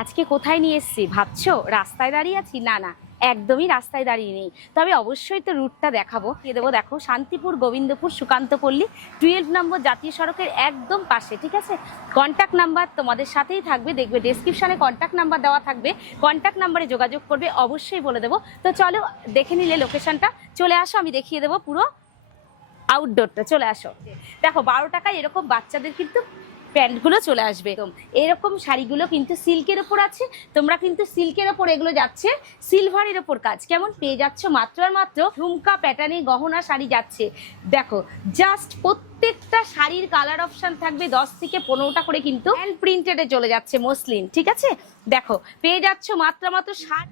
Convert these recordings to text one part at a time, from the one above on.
আজকে কোথায় নিয়ে এসেছি ভাবছো? রাস্তায় দাঁড়িয়ে আছি? না না, একদমই রাস্তায় দাঁড়িয়ে নেই, তবে অবশ্যই তো রুটটা দেখাবো। দেবো, দেখো, শান্তিপুর গোবিন্দপুর সুকান্তপল্লী 12 নম্বর জাতীয় সড়কের একদম পাশে, ঠিক আছে? কন্ট্যাক্ট নাম্বার তোমাদের সাথেই থাকবে, দেখবে ডেসক্রিপশনে কন্ট্যাক্ট নাম্বার দেওয়া থাকবে, কন্ট্যাক্ট নাম্বারে যোগাযোগ করবে, অবশ্যই বলে দেবো। তো চলো দেখে নিলে লোকেশনটা, চলে আসো, আমি দেখিয়ে দেবো পুরো আউটডোরটা। চলে আসো, দেখো 12 টাকায় এরকম বাচ্চাদের কিন্তু প্যান্টগুলো চলে আসবে। এরকম শাড়িগুলো কিন্তু সিল্কের ওপর আছে, তোমরা কিন্তু সিল্কের ওপর, এগুলো যাচ্ছে সিলভারের ওপর কাজ, কেমন পেয়ে যাচ্ছ মাত্র আর মাত্র ঝুমকা প্যাটার্নে গহনা শাড়ি যাচ্ছে। দেখো জাস্ট প্রত্যেকটা শাড়ির কালার অপশন থাকবে 10 থেকে 15টা করে, কিন্তু হ্যান্ড প্রিন্টেডে চলে যাচ্ছে মসলিন, ঠিক আছে? দেখো পেয়ে যাচ্ছ মাত্র মাত্র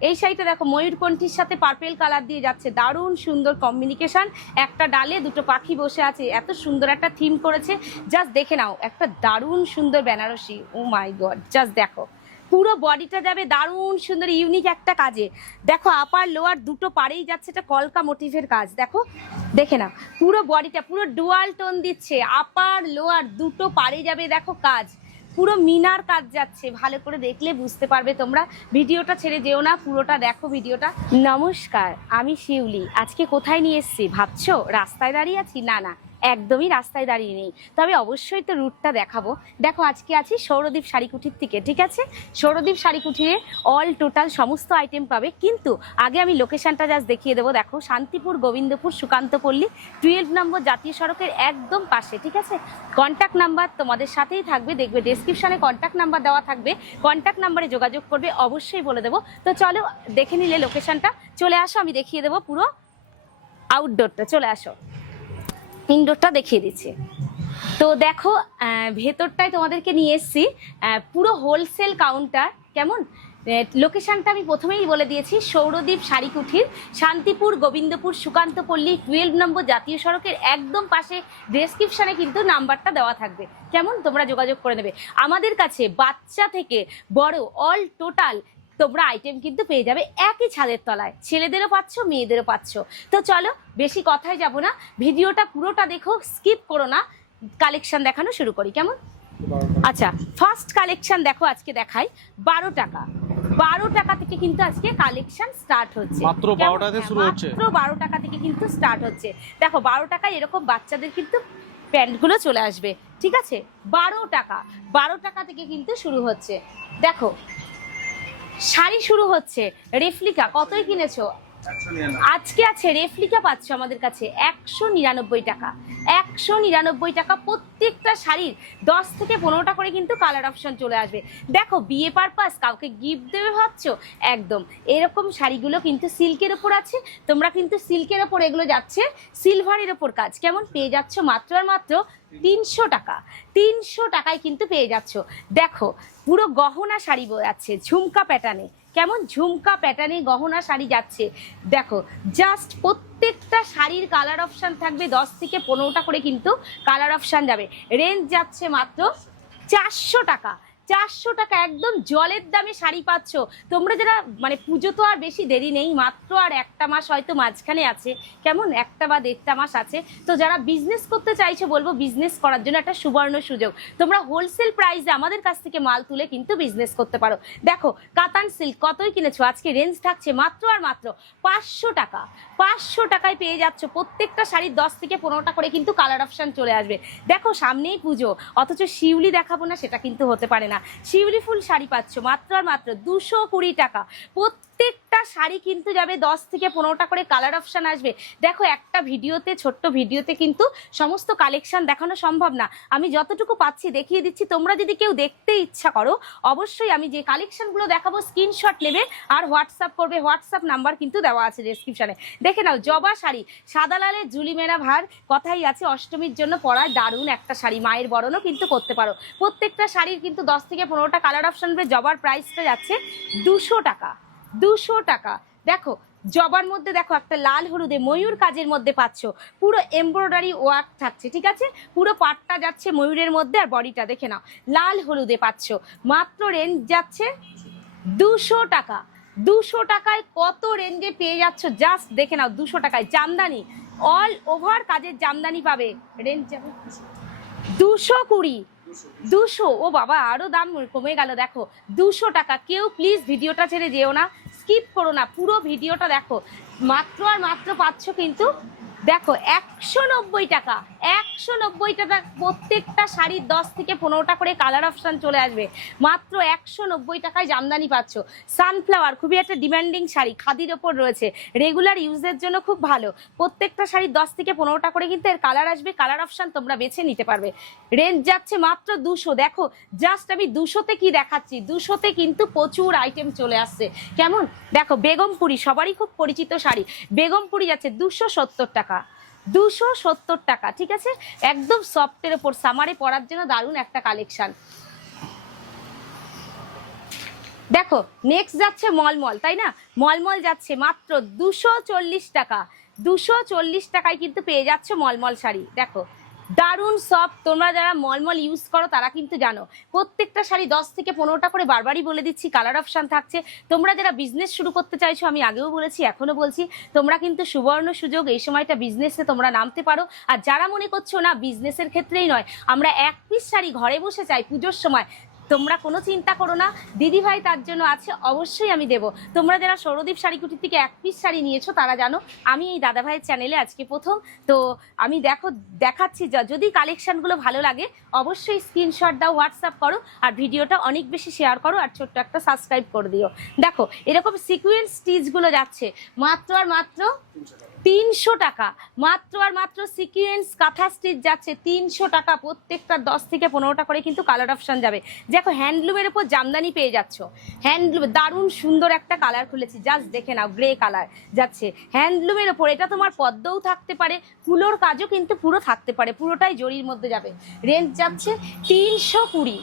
এই শাড়িটা দেখো ময়ূরকণ্ঠীর সাথে পার্পেল কালার দিয়ে যাচ্ছে, দারুণ সুন্দর কম্বিনিকেশন। একটা ডালে দুটো পাখি বসে আছে, এত সুন্দর একটা থিম করেছে, জাস্ট দেখে নাও। একটা দারুণ সুন্দর বেনারসি, ও মাই গড, জাস্ট দেখো পুরো বডিটা যাবে দারুণ সুন্দর ইউনিক একটা কাজে। দেখো আপার লোয়ার দুটো পাড়েই যাচ্ছে, এটা কলকা মোটিভের কাজ, দেখো দেখে না পুরো বডিটা পুরো ডুয়াল টোন দিচ্ছে, আপার লোয়ার দুটো পাড়ে যাবে, দেখো কাজ পুরো মিনার কাজ যাচ্ছে। ভালো করে দেখলে বুঝতে পারবে তোমরা, ভিডিওটা ছেড়ে যেও না, পুরোটা দেখো ভিডিওটা। নমস্কার, আমি শিউলি। আজকে কোথায় নিয়ে এসেছি ভাবছো? রাস্তায় দাঁড়িয়ে আছি? না না, একদমই রাস্তায় দাঁড়িয়ে নেই, তবে অবশ্যই তো রুটটা দেখাবো। দেখো আজকে আছি সৌরদীপ শাড়িকুঠির থেকে, ঠিক আছে? সৌরদীপ শাড়িকুঠিরে অল টোটাল সমস্ত আইটেম পাবে, কিন্তু আগে আমি লোকেশনটা জাস্ট দেখিয়ে দেবো। দেখো শান্তিপুর গোবিন্দপুর সুকান্তপল্লী 12 নম্বর জাতীয় সড়কের একদম পাশে, ঠিক আছে? কন্ট্যাক্ট নাম্বার তোমাদের সাথেই থাকবে, দেখবে ডেসক্রিপশনে কন্ট্যাক্ট নাম্বার দেওয়া থাকবে, কন্ট্যাক্ট নাম্বারে যোগাযোগ করবে, অবশ্যই বলে দেবো। তো চলো দেখে নিলে লোকেশনটা, চলে আসো, আমি দেখিয়ে দেবো পুরো আউটডোরটা। চলে আসো, ইনডোরটা দেখিয়ে দিচ্ছি। তো দেখো ভেতরটায় তোমাদেরকে নিয়ে এসেছি, পুরো হোলসেল কাউন্টার, কেমন? লোকেশনটা আমি প্রথমেই বলে দিয়েছি, সৌরদীপ শাড়িকুঠির শান্তিপুর গোবিন্দপুর সুকান্তপল্লী 12 নম্বর জাতীয় সড়কের একদম পাশে, ডেসক্রিপশনে কিন্তু নাম্বারটা দেওয়া থাকবে, কেমন? তোমরা যোগাযোগ করে নেবে। আমাদের কাছে বাচ্চা থেকে বড় অল টোটাল তোমরা আইটেম কিন্তু পেয়ে যাবে একই ছাদের তলায়, ছেলেদেরও পাচ্ছ মেয়েদেরও পাচ্ছ। তো চলো বেশি কথায় যাব না, ভিডিওটা পুরোটা দেখো, স্কিপ করো না। কালেকশন দেখানো শুরু করি, কেমন? আচ্ছা, ফার্স্ট কালেকশন দেখো, আজকে দেখাই 12 টাকা। 12 টাকা থেকে কিন্তু আজকে কালেকশন স্টার্ট হচ্ছে, মাত্র 12 টাকা থেকে শুরু হচ্ছে, মাত্র 12 টাকা থেকে কিন্তু স্টার্ট হচ্ছে। দেখো 12 টাকায় এরকম বাচ্চাদের কিন্তু প্যান্টগুলো চলে আসবে, ঠিক আছে? 12 টাকা, 12 টাকা থেকে কিন্তু শুরু হচ্ছে। দেখো শাড়ি শুরু হচ্ছে, রেফলিকা কতই কিনেছো? আজকে আছে রেফলিকা পাচ্ছ আমাদের কাছে 199 টাকা, 199 টাকা। প্রত্যেকটা শাড়ির 10 থেকে 15টা করে কিন্তু কালার অপশন চলে আসবে। দেখো বিয়ে পারপাস কাউকে গিফট দেবে ভাবছো, একদম এরকম শাড়িগুলো কিন্তু সিল্কের ওপর আছে, তোমরা কিন্তু সিল্কের ওপর, এগুলো যাচ্ছে সিলভারের ওপর কাজ, কেমন পেয়ে যাচ্ছ মাত্র আর মাত্র 300 টাকা। 300 টাকায় কিন্তু পেয়ে যাচ্ছ। দেখো পুরো গহনা শাড়ি যাচ্ছে ঝুমকা প্যাটার্নে, কেমন? ঝুমকা প্যাটার্নে গহনা শাড়ি যাচ্ছে। দেখো জাস্ট প্রত্যেকটা শাড়ির কালার অপশান থাকবে 10 থেকে 15টা করে, কিন্তু কালার অপশান যাবে। রেঞ্জ যাচ্ছে মাত্র 400 টাকা। 400 টাকা একদম জলের দামে শাড়ি পাচ্ছ তোমরা। যারা মানে পুজো তো আর বেশি দেরি নেই, মাত্র আর একটা মাস হয়তো মাঝখানে আছে, কেমন? একটা বা দেড়টা মাস আছে। তো যারা বিজনেস করতে চাইছো, বলবো বিজনেস করার জন্য একটা সুবর্ণ সুযোগ, তোমরা হোলসেল প্রাইসে আমাদের কাছ থেকে মাল তুলে কিন্তু বিজনেস করতে পারো। দেখো কাতান সিল্ক কতই কিনেছো, আজকে রেঞ্জ থাকছে মাত্র আর মাত্র 500 টাকা। 500 টাকায় পেয়ে যাচ্ছ প্রত্যেকটা শাড়ির 10 থেকে 15টা করে কিন্তু কালার অপশান চলে আসবে। দেখো সামনেই পুজো, অথচ শিউলি দেখাবো না, সেটা কিন্তু হতে পারে না। শিউলি ফুল শাড়ি পাচ্ছ মাত্র আর মাত্র 220 টাকা। প্রত্যেকটা শাড়ি কিন্তু যাবে 10 থেকে 15টা করে কালার অপশান আসবে। দেখো একটা ভিডিওতে, ছোট্ট ভিডিওতে কিন্তু সমস্ত কালেকশন দেখানো সম্ভব না, আমি যতটুকু পাচ্ছি দেখিয়ে দিচ্ছি। তোমরা যদি কেউ দেখতে ইচ্ছা করো, অবশ্যই আমি যে কালেকশনগুলো দেখাবো স্ক্রিনশট নেবে আর হোয়াটসঅ্যাপ করবে, হোয়াটসঅ্যাপ নাম্বার কিন্তু দেওয়া আছে ডেসক্রিপশনে। দেখে নাও জবা শাড়ি, সাদা লালের জুলি মেরা ভার, কথাই আছে অষ্টমীর জন্য পরার দারুণ একটা শাড়ি, মায়ের বরণও কিন্তু করতে পারো। প্রত্যেকটা শাড়ির কিন্তু 10 থেকে 15টা কালার অপশন হবে। জবার প্রাইসটা যাচ্ছে 200 টাকা। 200 টাকা। দেখো জবার মধ্যে দেখো একটা লাল হলুদে ময়ূর কাজের মধ্যে পাচ্ছ, পুরো এমব্রয়ডারি ওয়ার্ক থাকছে, ঠিক আছে? পুরো পাটটা যাচ্ছে ময়ূরের মধ্যে, আর বডিটা দেখে নাও লাল হলুদে পাচ্ছ। মাত্র রেঞ্জ যাচ্ছে 200 টাকা। 200 টাকায় কত রেঞ্জে পেয়ে যাচ্ছ, জাস্ট দেখে নাও। 200 টাকায় জামদানি, অল ওভার কাজের জামদানি পাবে, রেঞ্জ যাবে 220। 200। ও বাবা, আরো দাম কমে গেল। দেখো 200 টাকা। কেউ প্লিজ ভিডিওটা ছেড়ে যেও না, স্কিপ করো না, পুরো ভিডিওটা দেখো। মাত্র আর মাত্র পাচ্ছ কিন্তু দেখো 190 টাকা। 190 টাকা। প্রত্যেকটা শাড়ির 10 থেকে 15টা করে কালার অপশান চলে আসবে। মাত্র 190 টাকায় জামদানি পাচ্ছ। সানফ্লাওয়ার খুবই একটা ডিমান্ডিং শাড়ি, খাদির ওপর রয়েছে, রেগুলার ইউজের জন্য খুব ভালো। প্রত্যেকটা শাড়ির 10 থেকে 15টা করে কিন্তু এর কালার আসবে, কালার অপশান তোমরা বেছে নিতে পারবে। রেঞ্জ যাচ্ছে মাত্র 200। দেখো জাস্ট আমি 200-তে কি দেখাচ্ছি, 200-তে কিন্তু প্রচুর আইটেম চলে আসছে। কেমন দেখো, বেগমপুরি সবারই খুব পরিচিত শাড়ি, বেগমপুরি যাচ্ছে 270 টাকা। 270 টাকা, ঠিক আছে? একদম সফটের ওপর সামারে পরার জন্য দারুণ একটা কালেকশন। দেখো নেক্সট যাচ্ছে মলমল, তাই না? মলমল যাচ্ছে মাত্র 240 টাকা। 240 টাকায় কিন্তু পেয়ে যাচ্ছ মলমল শাড়ি। দেখো দারুণ সফট। তোমরা যারা মলমল ইউজ করো তারা কিন্তু জানো, প্রত্যেকটা শাড়ি 10 থেকে 15টা করে, বারবারই বলে দিচ্ছি, কালার অপশান থাকছে। তোমরা যারা বিজনেস শুরু করতে চাইছো, আমি আগেও বলেছি এখনো বলছি, তোমরা কিন্তু সুবর্ণ সুযোগ, এই সময়টা বিজনেসে তোমরা নামতে পারো। আর যারা মনে করছো না বিজনেসের ক্ষেত্রেই নয়, আমরা এক পিস শাড়ি ঘরে বসে চাই পুজোর সময়, তোমরা কোনো চিন্তা করো না, দিদিভাই তার জন্য আছে, অবশ্যই আমি দেবো। তোমরা যারা সৌরদীপ শাড়িকুটি থেকে এক পিস শাড়ি নিয়েছো তারা জানো আমি এই দাদাভাইয়ের চ্যানেলে আজকে প্রথম। তো আমি দেখাচ্ছি, যদি কালেকশানগুলো ভালো লাগে অবশ্যই স্ক্রিনশট দাও, হোয়াটসঅ্যাপ করো, আর ভিডিওটা অনেক বেশি শেয়ার করো, আর ছোট্ট একটা সাবস্ক্রাইব করে দিও। দেখো এরকম সিকুয়েন্স স্টিচগুলো যাচ্ছে মাত্র আর মাত্র 300 টাকা। মাত্র আর মাত্র সিকুয়েন্স কাঁথা স্টিচ যাচ্ছে 300 টাকা। প্রত্যেকটা 10 থেকে 15টা করে কিন্তু কালার অপশান যাবে। দেখো হ্যান্ডলুমের উপর জামদানি পেয়ে যাচ্ছ। হ্যান্ডলুম দারুণ সুন্দর একটা কালার খুলেছি, জাস্ট দেখে নাও, গ্রে কালার যাচ্ছে হ্যান্ডলুমের ওপর। এটা তোমার পদ্মও থাকতে পারে, ফুলোর কাজও কিন্তু পুরো থাকতে পারে, পুরোটাই জরির মধ্যে যাবে। রেঞ্জ যাচ্ছে 320।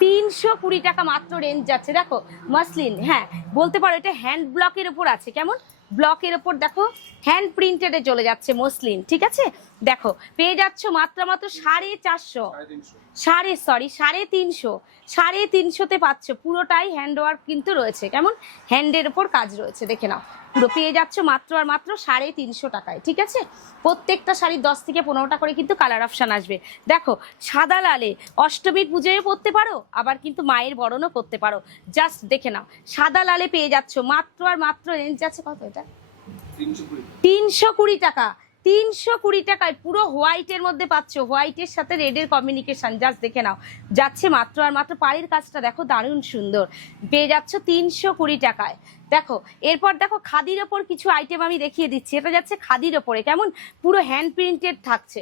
320 টাকা মাত্র রেঞ্জ যাচ্ছে। দেখো মাসলিন, হ্যাঁ বলতে পারো এটা হ্যান্ড ব্লকের ওপর আছে। কেমন ব্লকের ওপর দেখো হ্যান্ড প্রিন্টেডে চলে যাচ্ছে মসলিন, ঠিক আছে? দেখো পেয়ে যাচ্ছ মাত্র 450, 350তে পাচ্ছ। পুরোটাই হ্যান্ড ওয়ার্ক কিন্তু রয়েছে। কেমন হ্যান্ডের ওপর কাজ রয়েছে, দেখে নাও। পুরো পেয়ে যাচ্ছ মাত্র আর মাত্র 350 টাকায়, ঠিক আছে? প্রত্যেকটা শাড়ির 10 থেকে 15টা করে কিন্তু কালার অপশান আসবে। দেখো সাদা লালে অষ্টমীর পুজোয় পরতে পারো, আবার কিন্তু মায়ের বরণও করতে পারো। জাস্ট দেখে নাও, সাদা লালে পেয়ে যাচ্ছ মাত্র আর মাত্র। রেঞ্জ যাচ্ছে কত? এটা 320 টাকা। 320 টাকায় পুরো হোয়াইটের মধ্যে পাচ্ছ, হোয়াইটের সাথে রেডের কম্বিনেশন। জাস্ট দেখে নাও, যাচ্ছে মাত্র আর মাত্র। পাড়ির কাজটা দেখো দারুণ সুন্দর, পেয়ে যাচ্ছ 320 টাকায়। দেখো এরপর দেখো খাদির ওপর কিছু আইটেম আমি দেখিয়ে দিচ্ছি। এটা যাচ্ছে খাদির ওপরে, কেমন পুরো হ্যান্ড প্রিন্টেড থাকছে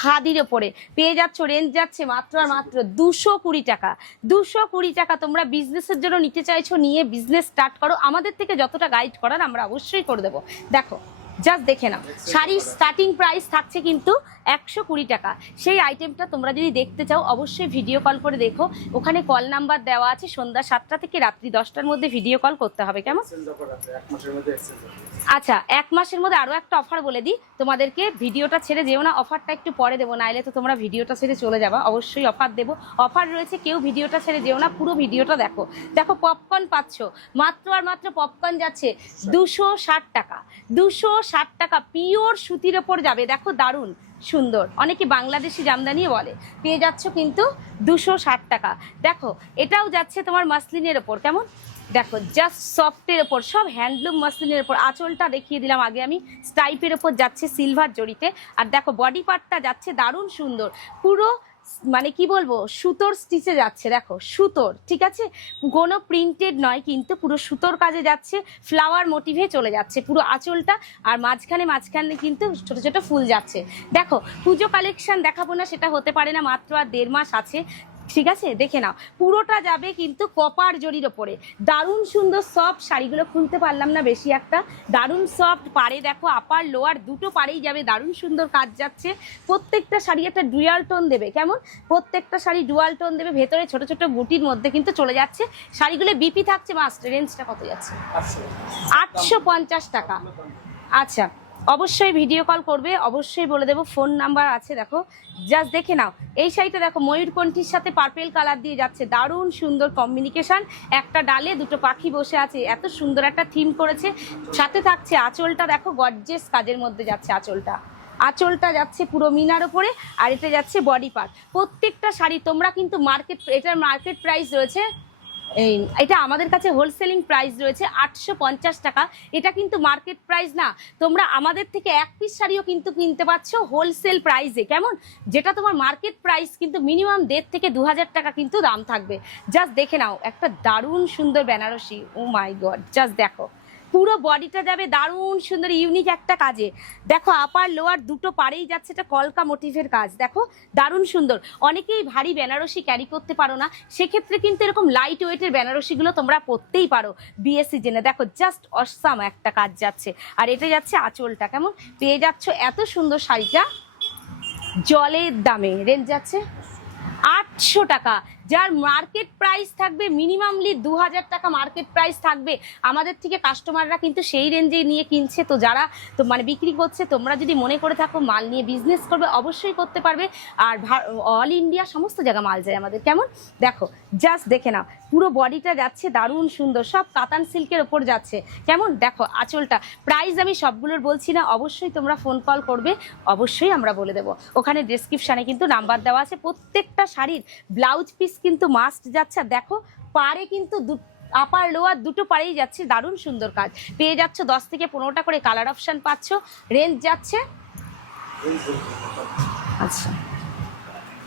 খাদির ওপরে, পেয়ে যাচ্ছ। রেঞ্জ যাচ্ছে মাত্র আর মাত্র 220 টাকা। 220 টাকা। তোমরা বিজনেসের জন্য নিতে চাইছো, নিয়ে বিজনেস স্টার্ট করো, আমাদের থেকে যতটা গাইড করার আমরা অবশ্যই করে দেবো। দেখো জাস্ট দেখে নাও, শাড়ির স্টার্টিং প্রাইস থাকছে কিন্তু 120 টাকা। সেই আইটেমটা তোমরা যদি দেখতে চাও অবশ্যই ভিডিও কল করে দেখো, ওখানে কল নাম্বার দেওয়া আছে। সন্ধ্যা 7টা থেকে রাত্রি 10টার মধ্যে ভিডিও কল করতে হবে। কেমন? আচ্ছা, 1 মাসের মধ্যে আরও একটা অফার বলে দিই তোমাদেরকে, ভিডিওটা ছেড়ে যেও না, অফারটা একটু পরে দেবো, নাইলে তো তোমরা ভিডিওটা ছেড়ে চলে যাবা। অবশ্যই অফার দেবো, অফার রয়েছে, কেউ ভিডিওটা ছেড়ে যেও না, পুরো ভিডিওটা দেখো। দেখো পপকর্ন পাচ্ছ মাত্র আর মাত্র। পপকর্ন যাচ্ছে 260 টাকা। 260 টাকা পিওর সুতির ওপর যাবে। দেখো দারুণ সুন্দর, অনেকে বাংলাদেশি জামদানি বলে, পেয়ে যাচ্ছ কিন্তু 260 টাকা। দেখো এটাও যাচ্ছে তোমার মাসলিনের ওপর। কেমন দেখো জাস্ট সফটের ওপর, সব হ্যান্ডলুম মাসলিনের ওপর। আঁচলটা দেখিয়ে দিলাম আগে আমি, স্টাইপের ওপর যাচ্ছে সিলভার জড়িতে। আর দেখো বডি পার্টটা যাচ্ছে দারুণ সুন্দর, পুরো মানে কি বলবো, সুতোর স্টিচে যাচ্ছে। দেখো সুতোর, ঠিক আছে? কোনো প্রিন্টেড নয়, কিন্তু পুরো সুতোর কাজে যাচ্ছে, ফ্লাওয়ার মোটিভে চলে যাচ্ছে পুরো আঁচলটা। আর মাঝখানে কিন্তু ছোট ছোট ফুল যাচ্ছে। দেখো পুজো কালেকশন দেখাবো না সেটা হতে পারে না, মাত্র আর 1.5 মাস আছে, ঠিক আছে? দেখে নাও, পুরোটা যাবে কিন্তু কপার জরির ওপরে। দারুণ সুন্দর সফট শাড়িগুলো, খুলতে পারলাম না বেশি একটা, দারুণ সফট। পাড়ে দেখো আপার লোয়ার দুটো পাড়েই যাবে, দারুণ সুন্দর কাজ যাচ্ছে। প্রত্যেকটা শাড়ি একটা ডুয়াল টোন দেবে। কেমন প্রত্যেকটা শাড়ি ডুয়াল টোন দেবে, ভেতরে ছোট ছোট বুটির মধ্যে কিন্তু চলে যাচ্ছে শাড়িগুলো। বিপি থাকছে মাস্ট। রেঞ্জটা কত যাচ্ছে? 850 টাকা। আচ্ছা, অবশ্যই ভিডিও কল করবে, অবশ্যই বলে দেবো, ফোন নাম্বার আছে। দেখো জাস্ট দেখে নাও, এই শাড়িটা দেখো ময়ূরকণ্ঠীর সাথে পার্পেল কালার দিয়ে যাচ্ছে, দারুণ সুন্দর কম্বিনেশন। একটা ডালে দুটো পাখি বসে আছে, এত সুন্দর একটা থিম করেছে। সাথে থাকছে আঁচলটা, দেখো গর্জিয়াস কাজের মধ্যে যাচ্ছে আঁচলটা। আঁচলটা যাচ্ছে পুরো মিনার ওপরে, আর এটা যাচ্ছে বডি পার্ট। প্রত্যেকটা শাড়ি তোমরা কিন্তু এটার মার্কেট প্রাইস রয়েছে, এটা আমাদের কাছে হোলসেলিং প্রাইস রয়েছে 850 টাকা। এটা কিন্তু মার্কেট প্রাইস না, তোমরা আমাদের থেকে এক পিস শাড়িও কিন্তু কিনতে পারছো হোলসেল প্রাইসে। কেমন? যেটা তোমার মার্কেট প্রাইস কিন্তু মিনিমাম 1.5 থেকে 2000 টাকা কিন্তু দাম থাকবে। জাস্ট দেখে নাও, একটা দারুণ সুন্দর বেনারসি। ও মাই গড, জাস্ট দেখো, পুরো বডিটা যাবে দারুণ সুন্দর ইউনিক একটা কাজে। দেখো আপার লোয়ার দুটো পারেই যাচ্ছে, এটা কলকা মোটিভের কাজ। দেখো দারুণ সুন্দর। অনেকেই ভারী বেনারসি ক্যারি করতে পারো না, সেক্ষেত্রে কিন্তু এরকম লাইট ওয়েটের বেনারসিগুলো তোমরা পরতেই পারো বিয়ে সিজনে। দেখো জাস্ট অসাম একটা কাজ যাচ্ছে। আর এটা যাচ্ছে আঁচলটা। কেমন? পেয়ে যাচ্ছ এত সুন্দর শাড়িটা জলের দামে। রেঞ্জ যাচ্ছে 800 টাকা, যার মার্কেট প্রাইস থাকবে মিনিমামলি 2000 টাকা মার্কেট প্রাইস থাকবে। আমাদের থেকে কাস্টমাররা কিন্তু সেই রেঞ্জে নিয়ে কিনছে। তো যারা তো মানে বিক্রি করছে, তোমরা যদি মনে করে থাকো মাল নিয়ে বিজনেস করবে, অবশ্যই করতে পারবে। আর অল ইন্ডিয়া সমস্ত জায়গা মাল যায় আমাদের। কেমন? দেখো জাস্ট দেখে নাও, পুরো বডিটা যাচ্ছে দারুণ সুন্দর, সব কাতান সিল্কের ওপর যাচ্ছে। কেমন? দেখো আঁচলটা। প্রাইস আমি সবগুলোর বলছি না, অবশ্যই তোমরা ফোন কল করবে, অবশ্যই আমরা বলে দেবো। ওখানে ডেসক্রিপশানে কিন্তু নাম্বার দেওয়া আছে। প্রত্যেকটা শাড়ির ব্লাউজ পিস কিন্তু মাস্ট যাচ্ছে। আর দেখো পারে কিন্তু আপার লোয়ার দুটো পারেই যাচ্ছে, দারুণ সুন্দর কাজ। পেয়ে যাচ্ছ 10 থেকে 15টা করে কালার অপশান পাচ্ছ। রেঞ্জ যাচ্ছে, আচ্ছা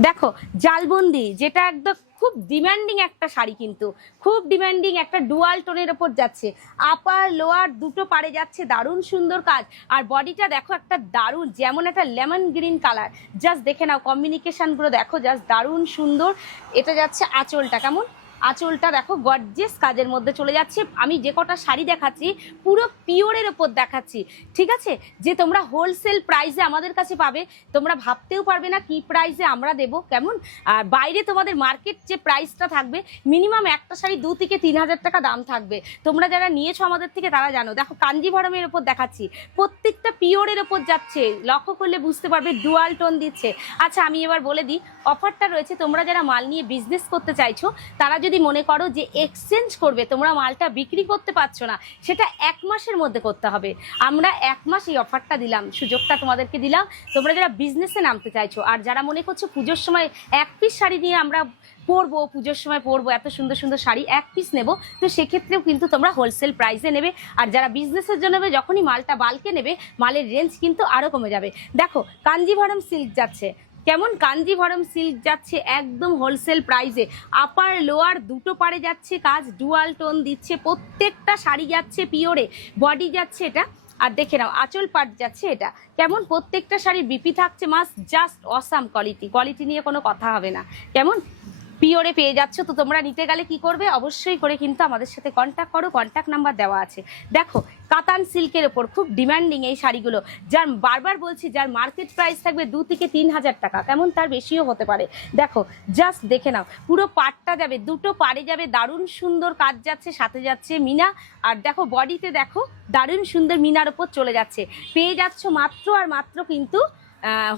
দেখো জালবন্দি, যেটা একদম খুব ডিমান্ডিং একটা শাড়ি, কিন্তু খুব ডিমান্ডিং একটা ডুয়াল টোনের ওপর যাচ্ছে। আপার লোয়ার দুটো পারে যাচ্ছে, দারুণ সুন্দর কাজ। আর বডিটা দেখো একটা দারুণ, যেমন একটা লেমন গ্রিন কালার। জাস্ট দেখে নাও কম্বিনেশনগুলো, দেখো জাস্ট দারুণ সুন্দর। এটা যাচ্ছে আঁচলটা। কেমন? আঁচলটা দেখো গর্জিয়াস কাজের মধ্যে চলে যাচ্ছে। আমি যে কটা শাড়ি দেখাচ্ছি পুরো পিওরের ওপর দেখাচ্ছি, ঠিক আছে? যে তোমরা হোলসেল প্রাইসে আমাদের কাছে পাবে, তোমরা ভাবতেও পারবে না কি প্রাইসে আমরা দেবো। কেমন? আর বাইরে তোমাদের মার্কেট যে প্রাইসটা থাকবে, মিনিমাম একটা শাড়ি 2 থেকে 3000 টাকা দাম থাকবে। তোমরা যারা নিয়েছো আমাদের থেকে তারা জানো। দেখো কাঞ্জিভরমের ওপর দেখাচ্ছি, প্রত্যেকটা পিওরের ওপর যাচ্ছে, লক্ষ্য করলে বুঝতে পারবে ডুয়াল টোন দিচ্ছে। আচ্ছা আমি এবার বলে দিই, অফারটা রয়েছে, তোমরা যারা মাল নিয়ে বিজনেস করতে চাইছো, তারা যদি মনে করো যে এক্সচেঞ্জ করবে, তোমরা মালটা বিক্রি করতে পারছো না, সেটা 1 মাসের মধ্যে করতে হবে। আমরা 1 মাস এই অফারটা দিলাম, সুযোগটা তোমাদেরকে দিলাম। তোমরা যারা বিজনেসে নামতে চাইছো, আর যারা মনে করছো পুজোর সময় 1 পিস শাড়ি নিয়ে আমরা পরবো, পুজোর সময় পরবো, এত সুন্দর সুন্দর শাড়ি 1 পিস নেবো, তো সেক্ষেত্রেও কিন্তু তোমরা হোলসেল প্রাইসে নেবে। আর যারা বিজনেসের জন্য নেবে, যখনই মালটা বাল্কে নেবে, মালের রেঞ্জ কিন্তু আরও কমে যাবে। দেখো কাঞ্জিভরম সিল্ক যাচ্ছে। কেমন? কাঞ্জিভরম সিল্ক যাচ্ছে একদম হোলসেল প্রাইসে। আপার লোয়ার দুটো পারে যাচ্ছে কাজ, ডুয়াল টোন দিচ্ছে। প্রত্যেকটা শাড়ি যাচ্ছে পিওরে, বডি যাচ্ছে এটা। আর দেখে নাও আঁচল পাট যাচ্ছে এটা। কেমন? প্রত্যেকটা শাড়ির বিপি থাকছে মাস, জাস্ট অসাম কোয়ালিটি। কোয়ালিটি নিয়ে কোনো কথা হবে না। কেমন? পিওরে পেয়ে যাচ্ছ। তো তোমরা নিতে গেলে কি করবে? অবশ্যই করে কিন্তু আমাদের সাথে কন্ট্যাক্ট করো, কন্ট্যাক্ট নাম্বার দেওয়া আছে। দেখো কাতান সিল্কের ওপর খুব ডিমান্ডিং এই শাড়িগুলো, যার বারবার বলছি যার মার্কেট প্রাইস থাকবে 2 থেকে 3000 টাকা, কেমন তার বেশিও হতে পারে। দেখো জাস্ট দেখে নাও, পুরো পাটটা যাবে, দুটো পাড়ে যাবে, দারুণ সুন্দর কাজ যাচ্ছে, সাথে যাচ্ছে মিনা। আর দেখো বডিতে দেখো দারুণ সুন্দর মিনার ওপর চলে যাচ্ছে। পেয়ে যাচ্ছ মাত্র আর মাত্র কিন্তু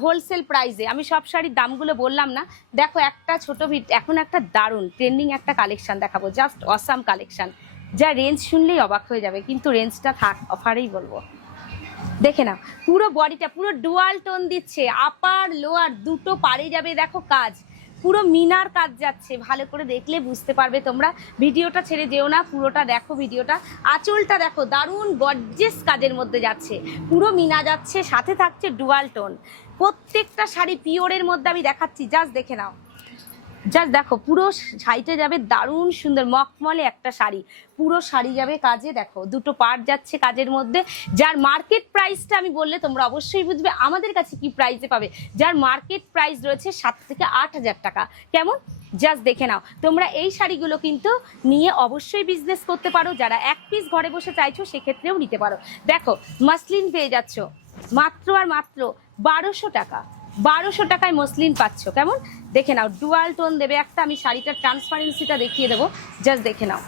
হোলসেল প্রাইসে। আমি সব শাড়ির দামগুলো বললাম না। দেখো একটা ছোট এখন একটা দারুণ ট্রেন্ডিং একটা কালেকশন দেখাবো, জাস্ট অসাম কালেকশন, যা রেঞ্জ শুনলেই অবাক হয়ে যাবে, কিন্তু রেঞ্জটা থাক, অফারেই বলবো। দেখে নাও পুরো বডিটা পুরো ডুয়াল টোন দিচ্ছে, আপার লোয়ার দুটো পারে যাবে। দেখো কাজ পুরো মিনার কাজ যাচ্ছে, ভালো করে দেখলে বুঝতে পারবে। তোমরা ভিডিওটা ছেড়ে যেও না, পুরোটা দেখো ভিডিওটা। আঁচলটা দেখো দারুণ গর্জিয়াস কাজের মধ্যে যাচ্ছে, পুরো মিনা যাচ্ছে, সাথে থাকছে ডুয়াল টোন। প্রত্যেকটা শাড়ি পিওরের মধ্যে আমি দেখাচ্ছি, জাস্ট দেখে নাও। জাস্ট দেখো পুরো শাড়িতে যাবে দারুণ সুন্দর মখমলে একটা শাড়ি, পুরো শাড়ি যাবে কাজে। দেখো দুটো পার্ট যাচ্ছে কাজের মধ্যে, যার মার্কেট প্রাইসটা আমি বললে তোমরা অবশ্যই বুঝবে আমাদের কাছে কি প্রাইসে পাবে। যার মার্কেট প্রাইস রয়েছে 7 থেকে 8000 টাকা। কেমন? জাস্ট দেখে নাও। তোমরা এই শাড়িগুলো কিন্তু নিয়ে অবশ্যই বিজনেস করতে পারো। যারা 1 পিস ঘরে বসে চাইছো সেক্ষেত্রেও নিতে পারো। দেখো মসলিন পেয়ে যাচ্ছ মাত্র আর মাত্র 1200 টাকা। 1200 টাকায় মসলিন পাচ্ছ। কেমন? দেখে নাও ডুয়াল টোন দেবে একটা। আমি শাড়িটার ট্রান্সপারেন্সিটা দেখিয়ে দেবো, জাস্ট দেখে নাও।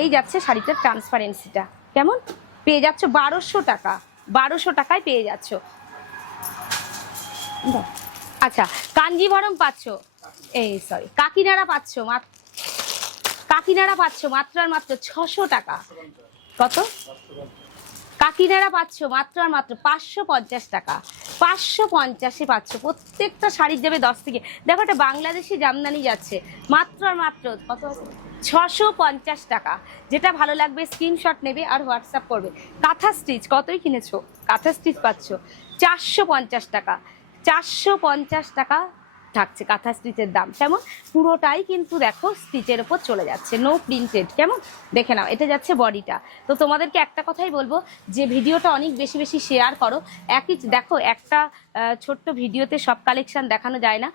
এই যাচ্ছে শাড়িটার ট্রান্সপারেন্সিটা। কেমন? পেয়ে যাচ্ছ 1200 টাকা। 1200 টাকায় পেয়ে যাচ্ছ। আচ্ছা কাঞ্জিভরম পাচ্ছ, এই সরি কাকিনাড়া পাচ্ছ, কাকিনাড়া পাচ্ছ মাত্র আর মাত্র 600 টাকা। কত? কাকিনারা পাচ্ছ মাত্র আর মাত্র 550 টাকা, 550-এ পাচ্ছ। প্রত্যেকটা শাড়ির যাবে 10 থেকে, দেখো এটা বাংলাদেশি জামদানি যাচ্ছে মাত্র আর মাত্র কত, 650 টাকা। যেটা ভালো লাগবে স্ক্রিনশট নেবে আর হোয়াটসঅ্যাপ করবে। কাঁথা স্টিচ কতই কিনেছো, কাঁথা স্টিচ পাচ্ছ 450 টাকা, 450 টাকা থাকছে কাঁথা স্টিচের দাম। কেমন পুরোটাই কিন্তু দেখো স্টিচের ওপর চলে যাচ্ছে, নো প্রিন্টেড। কেমন দেখে নাও, এটা যাচ্ছে বডিটা। তো তোমাদেরকে একটা কথাই বলবো যে ভিডিওটা অনেক বেশি বেশি শেয়ার করো। একই দেখো একটা ছোট্ট ভিডিওতে সব কালেকশন দেখানো যায় না,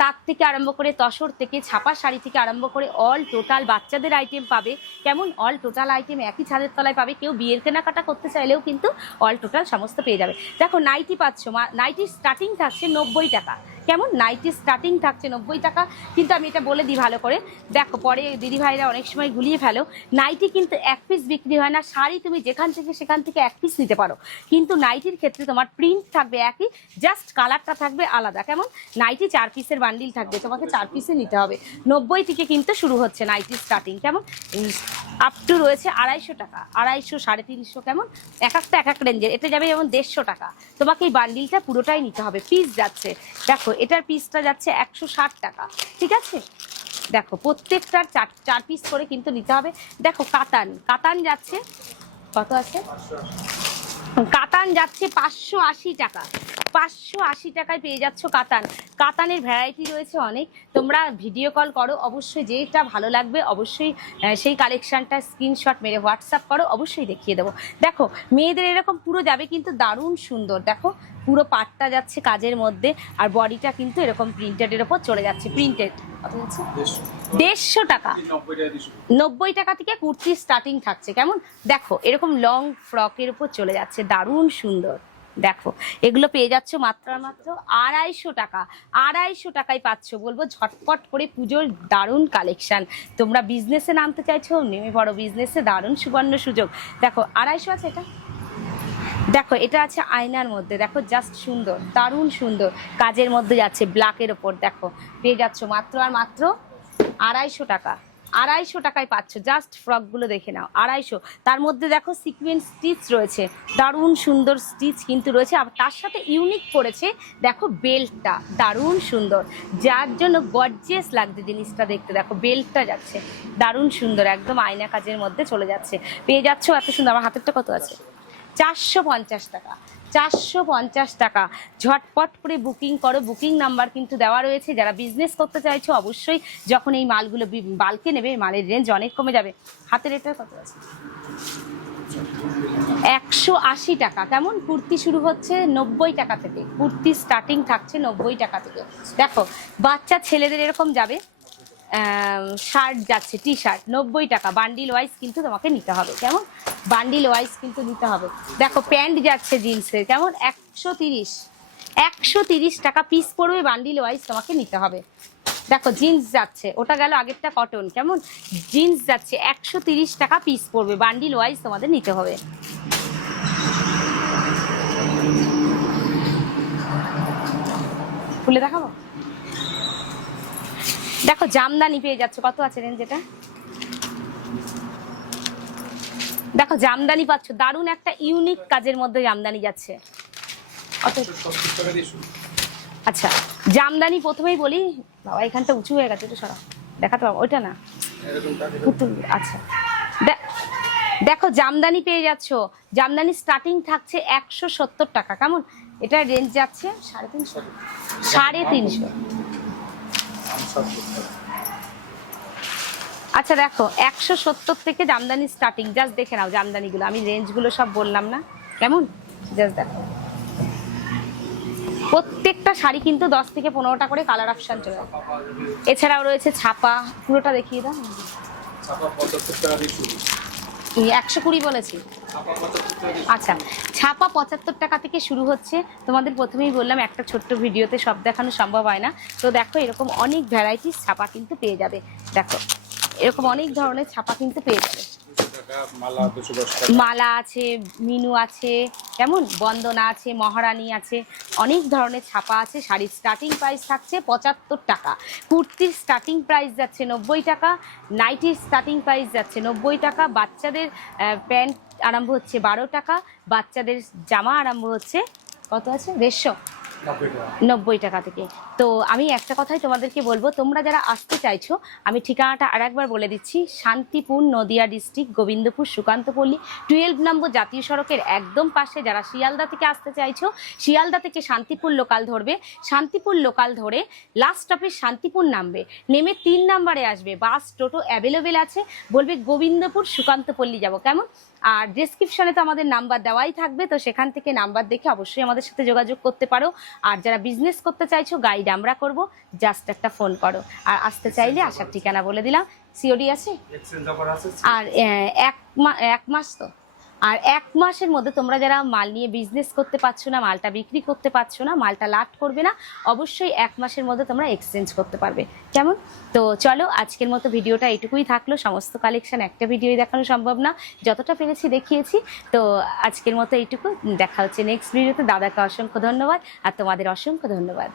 তার থেকে আরম্ভ করে তসর থেকে ছাপা শাড়ি থেকে আরম্ভ করে অল টোটাল বাচ্চাদের আইটেম পাবে। কেমন অল টোটাল আইটেম একই ছাদের তলায় পাবে। কেউ বিয়ের কেনাকাটা করতে চাইলেও কিন্তু অল টোটাল সমস্ত পেয়ে যাবে। দেখো নাইটি পাচ্ছ, নাইটির স্টার্টিং থাকছে 90 টাকা। কেমন নাইটি স্টার্টিং থাকছে 90 টাকা। কিন্তু আমি এটা বলে দিই ভালো করে, দেখো পরে দিদিভাইরা অনেক সময় গুলিয়ে ফেলো, নাইটি কিন্তু এক পিস বিক্রি হয় না। শাড়ি তুমি যেখান থেকে সেখান থেকে এক পিস নিতে পারো, কিন্তু নাইটির ক্ষেত্রে তোমার প্রিন্ট থাকবে একই, জাস্ট কালারটা থাকবে আলাদা। কেমন নাইটি 4 পিসের বান্ডিল থাকবে, তোমাকে 4 পিসে নিতে হবে। 90 থেকে কিন্তু শুরু হচ্ছে নাইটি স্টার্টিং। কেমন আপ টু রয়েছে 250 টাকা, 250, 350। কেমন এক একটা এক এক রেঞ্জের। এটা যাবে যেমন 150 টাকা, তোমাকে এই বান্ডিলটা পুরোটাই নিতে হবে। পিস যাচ্ছে দেখো, এটার পিসটা যাচ্ছে 160 টাকা। ঠিক আছে, দেখো প্রত্যেকটার 4 পিস করে কিন্তু নিতে হবে। দেখো কাতান, কাতান যাচ্ছে কত আছে, কাতান যাচ্ছে 580 টাকা, 580 টাকায় পেয়ে যাচ্ছ কাতান। কাতানের ভ্যারাইটি রয়েছে অনেক, তোমরা ভিডিও কল করো, অবশ্যই যেটা ভালো লাগবে অবশ্যই সেই কালেকশানটা স্ক্রিনশট মেরে হোয়াটসঅ্যাপ করো, অবশ্যই দেখিয়ে দেবো। দেখো মেয়েদের এরকম পুরো যাবে কিন্তু দারুণ সুন্দর। দেখো পুরো পাটটা যাচ্ছে কাজের মধ্যে, আর বডিটা কিন্তু এরকম প্রিন্টেডের ওপর চলে যাচ্ছে। প্রিন্টেড কত হচ্ছে, 150 টাকা, 90 টাকা থেকে কুর্তি স্টার্টিং থাকছে। কেমন দেখো এরকম লং ফ্রকের উপর চলে যাচ্ছে, দারুণ সুন্দর। দেখো এগুলো পেয়ে যাচ্ছ মাত্র মাত্র 250 টাকা, 250 টাকায় পাচ্ছ। বলবো ঝটপট করে, পুজোর দারুণ কালেকশন। তোমরা বিজনেসে নামতে চাইছো, নেমে পড়ো বিজনেসে, দারুণ সুবর্ণ সুযোগ। দেখো 250 আছে এটা, দেখো এটা আছে আয়নার মধ্যে, দেখো জাস্ট সুন্দর, দারুণ সুন্দর কাজের মধ্যে যাচ্ছে ব্ল্যাকের ওপর। দেখো পেয়ে যাচ্ছ মাত্র আর মাত্র 250 টাকা, 250 টাকায় পাচ্ছ। জাস্ট ফ্রকগুলো দেখে নাও, 250। তার মধ্যে দেখো সিকোয়েন্স স্টিচ রয়েছে, দারুণ সুন্দর স্টিচ কিন্তু রয়েছে। আর তার সাথে ইউনিক করেছে দেখো বেল্টটা, দারুণ সুন্দর, যার জন্য গর্জিয়াস লাগছে জিনিসটা দেখতে। দেখো বেল্টটা যাচ্ছে দারুণ সুন্দর, একদম আয়না কাজের মধ্যে চলে যাচ্ছে। পেয়ে যাচ্ছ এত সুন্দর। আমার হাতেরটা কত আছে, 450 টাকা, 450 টাকা। ঝটপট করে বুকিং করো, বুকিং নাম্বার কিন্তু দেওয়া রয়েছে। যারা বিজনেস করতে চাইছো অবশ্যই যখন এই মালগুলো বাল্কে নেবে, মালের রেঞ্জ অনেক কমে যাবে। হাতের এটা কত আছে, 180 টাকা। কেমন কুর্তি শুরু হচ্ছে 90 টাকা থেকে, কুর্তি স্টার্টিং থাকছে 90 টাকা থেকে। দেখো বাচ্চা ছেলেদের এরকম যাবে, শার্ট যাচ্ছে টি শার্ট 90 টাকা, বান্ডিল ওয়াইজ কিন্তু তোমাকে নিতে হবে। কেমন বান্ডিল ওয়াইজ কিন্তু নিতে হবে। দেখো প্যান্ট যাচ্ছে জিন্সের, কেমন 130 টাকা পিস পড়বে, বান্ডিল ওয়াইজ তোমাকে নিতে হবে। দেখো জিন্স যাচ্ছে, ওটা গেল আগেরটা কটন। কেমন জিন্স যাচ্ছে 130 টাকা পিস পড়বে, বান্ডিল ওয়াইজ তোমাদের নিতে হবে। খুলে দেখাবো, দেখো জামদানি পেয়ে যাচ্ছ, কত আছে রেঞ্জ এটা, দেখো জামদানি পাচ্ছ, দারুণ একটা ইউনিক কাজের মধ্যে জামদানি যাচ্ছে। আচ্ছা জামদানি প্রথমেই বলি, বাবা এখানটা উঁচু হয়ে গেছে, একটু সরা দেখাতে পারবো, ওইটা না পুতুল। আচ্ছা দেখো জামদানি পেয়ে যাচ্ছ, জামদানি স্টার্টিং থাকছে 170 টাকা। কেমন এটা রেঞ্জ যাচ্ছে 350, 350। আচ্ছা দেখো 170 থেকে জামদানি স্টার্টিং, জাস্ট দেখে নাও জামদানিগুলো, আমি রেঞ্জগুলো সব বললাম না। কেমন জাস্ট দেখো, প্রত্যেকটা শাড়ি কিন্তু 10 থেকে 15টা করে কালার অপশন চলে যাবে। এছাড়াও রয়েছে ছাপা, পুরোটা দেখিয়ে দাও। 120 বলেছি। আচ্ছা ছাপা 75 টাকা থেকে শুরু হচ্ছে। তোমাদের প্রথমেই বললাম একটা ছোট্ট ভিডিওতে সব দেখানো সম্ভব হয় না, তো দেখো এরকম অনেক ভ্যারাইটিস ছাপা কিন্তু পেয়ে যাবে। দেখো এরকম অনেক ধরনের ছাপা কিন্তু পেয়ে যাবে। মালা আছে, মিনু আছে, কেমন বন্দনা আছে, মহারানী আছে, অনেক ধরনের ছাপা আছে। শাড়ির স্টার্টিং প্রাইস থাকছে 75 টাকা, কুর্তির স্টার্টিং প্রাইস যাচ্ছে 90 টাকা, নাইটির স্টার্টিং প্রাইস যাচ্ছে 90 টাকা, বাচ্চাদের প্যান্ট আরম্ভ হচ্ছে 12 টাকা, বাচ্চাদের জামা আরম্ভ হচ্ছে কত আছে 190 টাকা থেকে। তো আমি একটা কথাই তোমাদেরকে বলবো, তোমরা যারা আসতে চাইছো, আমি ঠিকানাটা আরেকবার বলে দিচ্ছি। শান্তিপুর, নদিয়া ডিস্ট্রিক্ট, গোবিন্দপুর সুকান্তপল্লী, 12 নম্বর জাতীয় সড়কের একদম পাশে। যারা শিয়ালদা থেকে আসতে চাইছো, শিয়ালদা থেকে শান্তিপুর লোকাল ধরবে, শান্তিপুর লোকাল ধরে লাস্ট স্টপেজ শান্তিপুর নামবে, নেমে 3 নম্বরে আসবে। বাস টোটো অ্যাভেলেবেল আছে, বলবে গোবিন্দপুর সুকান্তপল্লী যাব, কেমন? আর ডেসক্রিপশনে তো আমাদের নাম্বার দেওয়াই থাকবে, তো সেখান থেকে নাম্বার দেখে অবশ্যই আমাদের সাথে যোগাযোগ করতে পারো। আর যারা বিজনেস করতে চাইছো, গাইড আমরা করব, জাস্ট একটা ফোন করো। আর আসতে চাইলে আসার ঠিকানা বলে দিলাম। সিওডি আছে? আর এক মাস তো, আর 1 মাসের মধ্যে তোমরা যারা মাল নিয়ে বিজনেস করতে পারছো না, মালটা বিক্রি করতে পারছো না, মালটা লাট করবে না, অবশ্যই 1 মাসের মধ্যে তোমরা এক্সচেঞ্জ করতে পারবে, কেমন? তো চলো, আজকের মতো ভিডিওটা এটুকুই থাকলো। সমস্ত কালেকশন একটা ভিডিওই দেখানো সম্ভব না, যতটা পেরেছি দেখিয়েছি। তো আজকের মতো এইটুকু, দেখা হচ্ছে নেক্সট ভিডিওতে। দাদাকে অসংখ্য ধন্যবাদ আর তোমাদের অসংখ্য ধন্যবাদ।